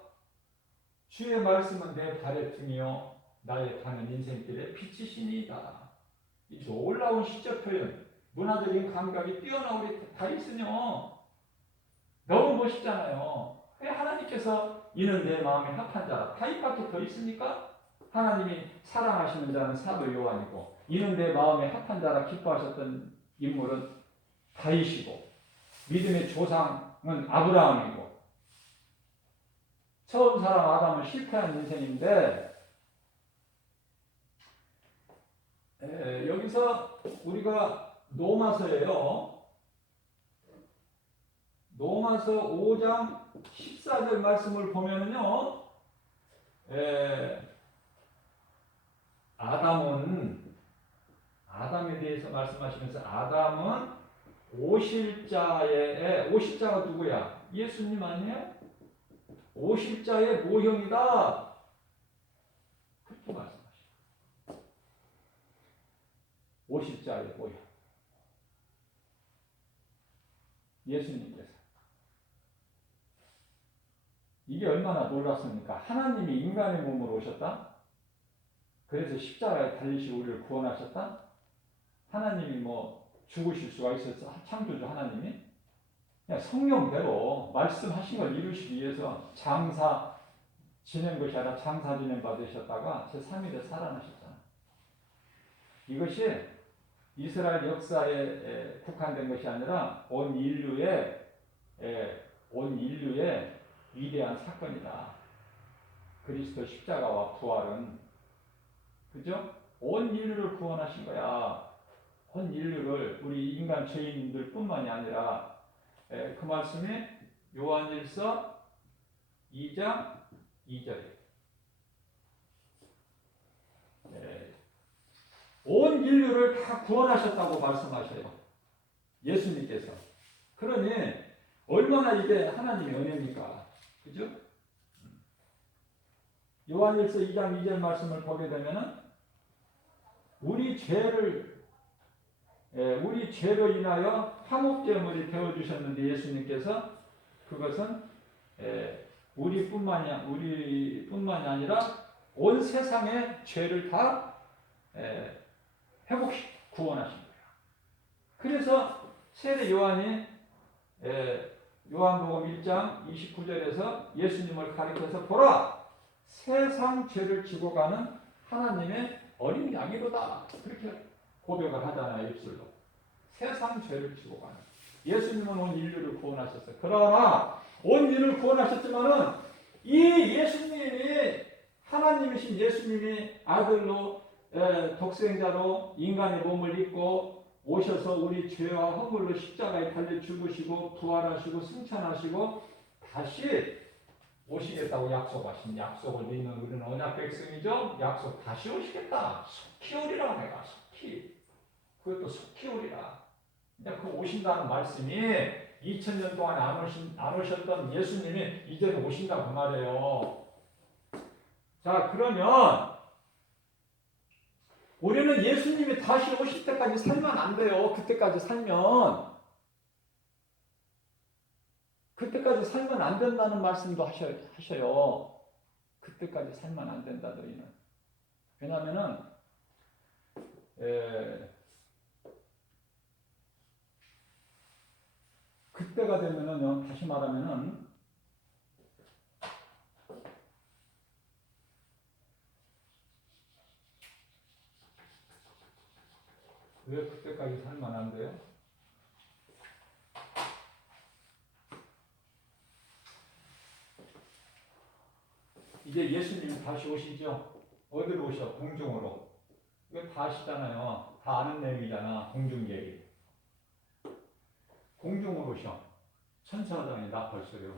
주의 말씀은 내 발의 등이요 나의 가는 인생길의 빛이시니이다. 이 놀라운 시적 표현, 문화적인 감각이 뛰어난 우리 다윗은요 너무 멋있잖아요. 하나님께서 이는 내 마음에 합한 자라. 다윗밖에 더 있습니까? 하나님이 사랑하시는 자는 사도 요한이고 이는 내 마음에 합한 자라 기뻐하셨던 인물은 다윗이고 믿음의 조상은 아브라함이고 처음 사람 아담은 실패한 인생인데 여기서 우리가 로마서예요. 로마서 5장 14절 말씀을 보면은요, 아담에 대해서 말씀하시면서 아담은 오실자가 누구야? 예수님 아니에요? 오실자의 모형이다. 그렇게 말씀하시죠. 오실자의 모형. 예수님께서. 이게 얼마나 놀랍습니까? 하나님이 인간의 몸으로 오셨다? 그래서 십자가에 달리시고 우리를 구원하셨다? 하나님이 뭐 죽으실 수가 있었어? 창조주 하나님이? 그냥 성령대로 말씀하신 걸 이루시기 위해서 장사 지낸 것이 아니라 장사 지낸 받으셨다가 제3일에 살아나셨잖아. 이것이 이스라엘 역사에 국한된 것이 아니라 온 인류의 위대한 사건이다. 그리스도 십자가와 부활은 그죠? 온 인류를 구원하신 거야. 온 인류를 우리 인간 죄인들 뿐만이 아니라 그 말씀이 요한일서 2장 2절에 온 인류를 다 구원하셨다고 말씀하셔요. 예수님께서. 그러니 얼마나 이게 하나님의 은혜입니까? 그죠? 요한일서 2장 2절 말씀을 보게 되면은 우리 죄로 인하여 화목제물이 되어 주셨는데 예수님께서 그것은 우리뿐만이 아니라 온 세상의 죄를 다 구원하신 거예요. 그래서 세례 요한이 요한복음 1장 29절에서 예수님을 가리켜서 보라 세상 죄를 지고 가는 하나님의 어린 양이로다. 그렇게 고백을 하잖아요. 입술로. 세상 죄를 지고 가는. 예수님은 온 인류를 구원하셨어요. 그러나 온 인류를 구원하셨지만은 이 예수님이 하나님이신 예수님이 아들로 독생자로 인간의 몸을 입고 오셔서 우리 죄와 허물로 십자가에 달려 죽으시고 부활하시고 승천하시고 다시 오시겠다고 약속을 믿는 우리는 언약 백성이죠. 약속 다시 오시겠다. 속히 오리라 내가 속히. 그것도 속히 오리라. 그 오신다는 말씀이 2000년 동안 안 오셨던 예수님이 이제는 오신다고 그 말이에요. 자, 그러면 우리는 예수님이 다시 오실 때까지 살면 안 돼요. 그때까지 살면 안 된다는 말씀도 하셔요. 그때까지 살면 안 된다 너희는. 왜냐하면은 그때가 되면은요, 다시 말하면은 왜 그때까지 살면 안 돼요? 이제 예수님이 다시 오시죠. 어디로 오셔? 공중으로. 이거 다 아시잖아요. 다 아는 내용이잖아. 공중계획. 공중으로 오셔. 천사장이 나팔소리로.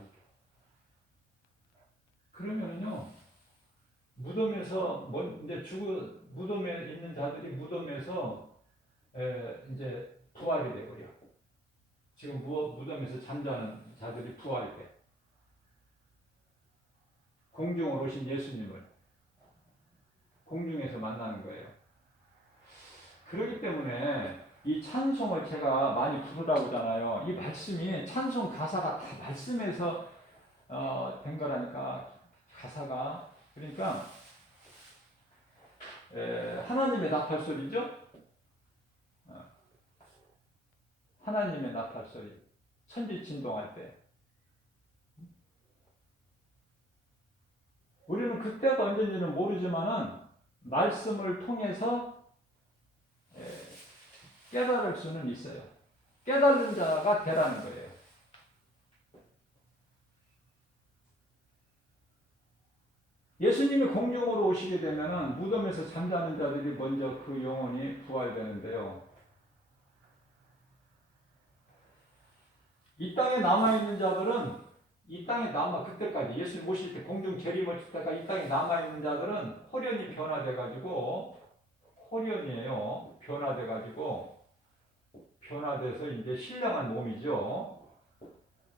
그러면은요, 무덤에서 이제 무덤에 있는 자들이 무덤에서 이제 부활이 돼버려. 지금 무덤에서 잠자는 자들이 부활이 돼. 공중으로 오신 예수님을 공중에서 만나는 거예요. 그렇기 때문에 이 찬송을 제가 많이 부르라고 하잖아요. 이 말씀이 찬송 가사가 다 말씀에서 된 거라니까. 가사가. 그러니까 하나님의 나팔소리죠. 하나님의 나팔소리. 천지 진동할 때. 우리는 그때가 언제인지는 모르지만은 말씀을 통해서 깨달을 수는 있어요. 깨달은 자가 되라는 거예요. 예수님이 공중으로 오시게 되면은 무덤에서 잠자는 자들이 먼저 그 영혼이 부활되는데요. 이 땅에 남아있는 자들은 그때까지 예수님 오실 때 공중 재림을 줄 때까지 이 땅에 남아있는 자들은 호련이 변화돼가지고 변화돼서 이제 신령한 몸이죠.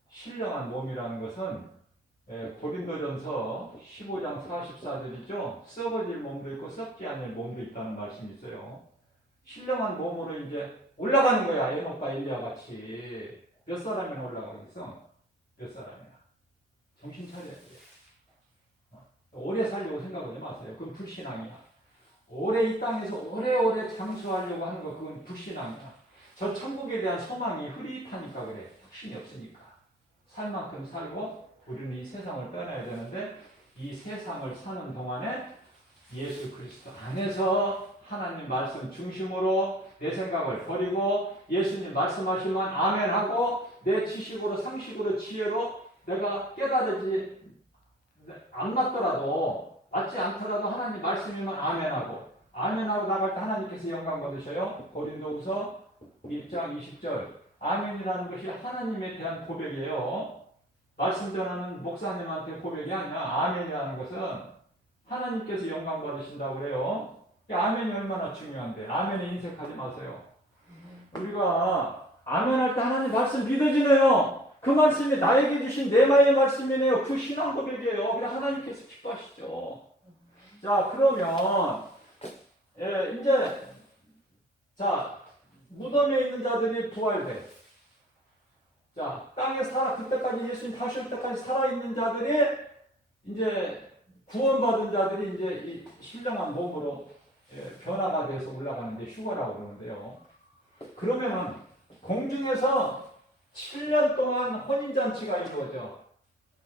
신령한 몸이라는 것은 고린도전서 15장 44절이죠. 썩어질 몸도 있고 썩지 않을 몸도 있다는 말씀이 있어요. 신령한 몸으로 이제 올라가는 거야. 에녹과 엘리야 같이. 몇 사람이 올라가겠어? 몇 사람이야? 정신 차려야 돼. 오래 살려고 생각하지 마세요. 그건 불신앙이야. 오래 이 땅에서 오래오래 장수하려고 하는 거 그건 불신앙이야. 저 천국에 대한 소망이 흐릿하니까 그래. 확신이 없으니까. 살 만큼 살고 우리는 이 세상을 떠나야 되는데 이 세상을 사는 동안에 예수 그리스도 안에서 하나님 말씀 중심으로 내 생각을 버리고 예수님 말씀하시면 아멘하고 내 지식으로 상식으로 지혜로 내가 깨달지 안 맞지 않더라도 하나님 말씀이면 아멘하고 나갈 때 하나님께서 영광 받으셔요. 고린도후서 1장 20절 아멘이라는 것이 하나님에 대한 고백이에요. 말씀 전하는 목사님한테 고백이 아니야. 아멘이라는 것은 하나님께서 영광 받으신다고 그래요. 아멘이 얼마나 중요한데 아멘에 인색하지 마세요. 우리가 아멘할 때 하나님 말씀 믿어지네요. 그 말씀이 나에게 주신 내마의 말씀이네요. 그 신앙 고백이에요. 그래 하나님께서 기뻐하시죠. 자 그러면 이제 무덤에 있는 자들이 부활돼. 자 땅에 그때까지 예수님 다시 올 때까지 살아있는 자들이 이제 구원받은 자들이 이제 이 신령한 몸으로 변화가 돼서 올라가는데 휴가라고 그러는데요. 그러면은 공중에서 7년 동안 혼인잔치가 이루어져.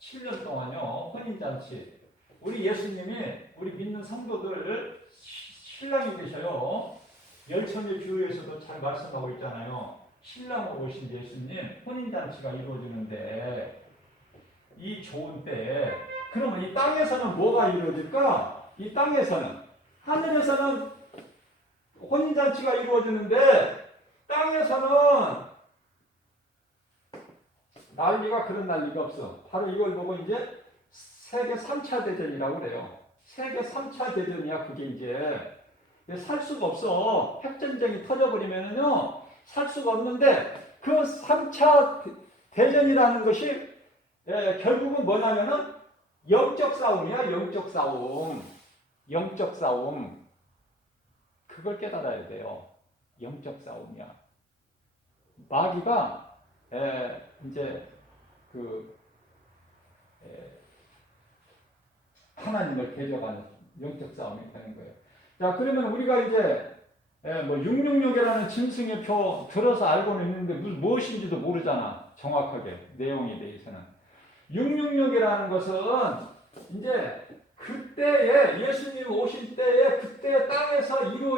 7년 동안요. 혼인잔치. 우리 예수님이 우리 믿는 성도들 신랑이 되셔요. 열천의 교회에서도 잘 말씀하고 있잖아요. 신랑으로 오신 예수님 혼인잔치가 이루어지는데 이 좋은 때에 그러면 이 땅에서는 뭐가 이루어질까? 이 땅에서는 하늘에서는 혼인잔치가 이루어지는데 땅에서는 난리가 그런 난리가 없어. 바로 이걸 보고 이제 세계 3차 대전이라고 그래요. 세계 3차 대전이야. 그게 이제 살 수가 없어. 핵전쟁이 터져버리면은요 살 수가 없는데 그 3차 대전이라는 것이 결국은 뭐냐면은 영적 싸움이야. 영적 싸움. 영적 싸움. 그걸 깨달아야 돼요. 영적 싸움이야. 마귀가 이제 그 하나님을 대적하는 영적 싸움이 되는 거예요. 자, 그러면 우리가 이제 뭐 666이라는 짐승의 표 들어서 알고는 있는데 무엇인지도 모르잖아. 정확하게 내용에 대해서는. 666이라는 것은 이제 그때에 예수님 오실 때에 그때 땅에서 이루어진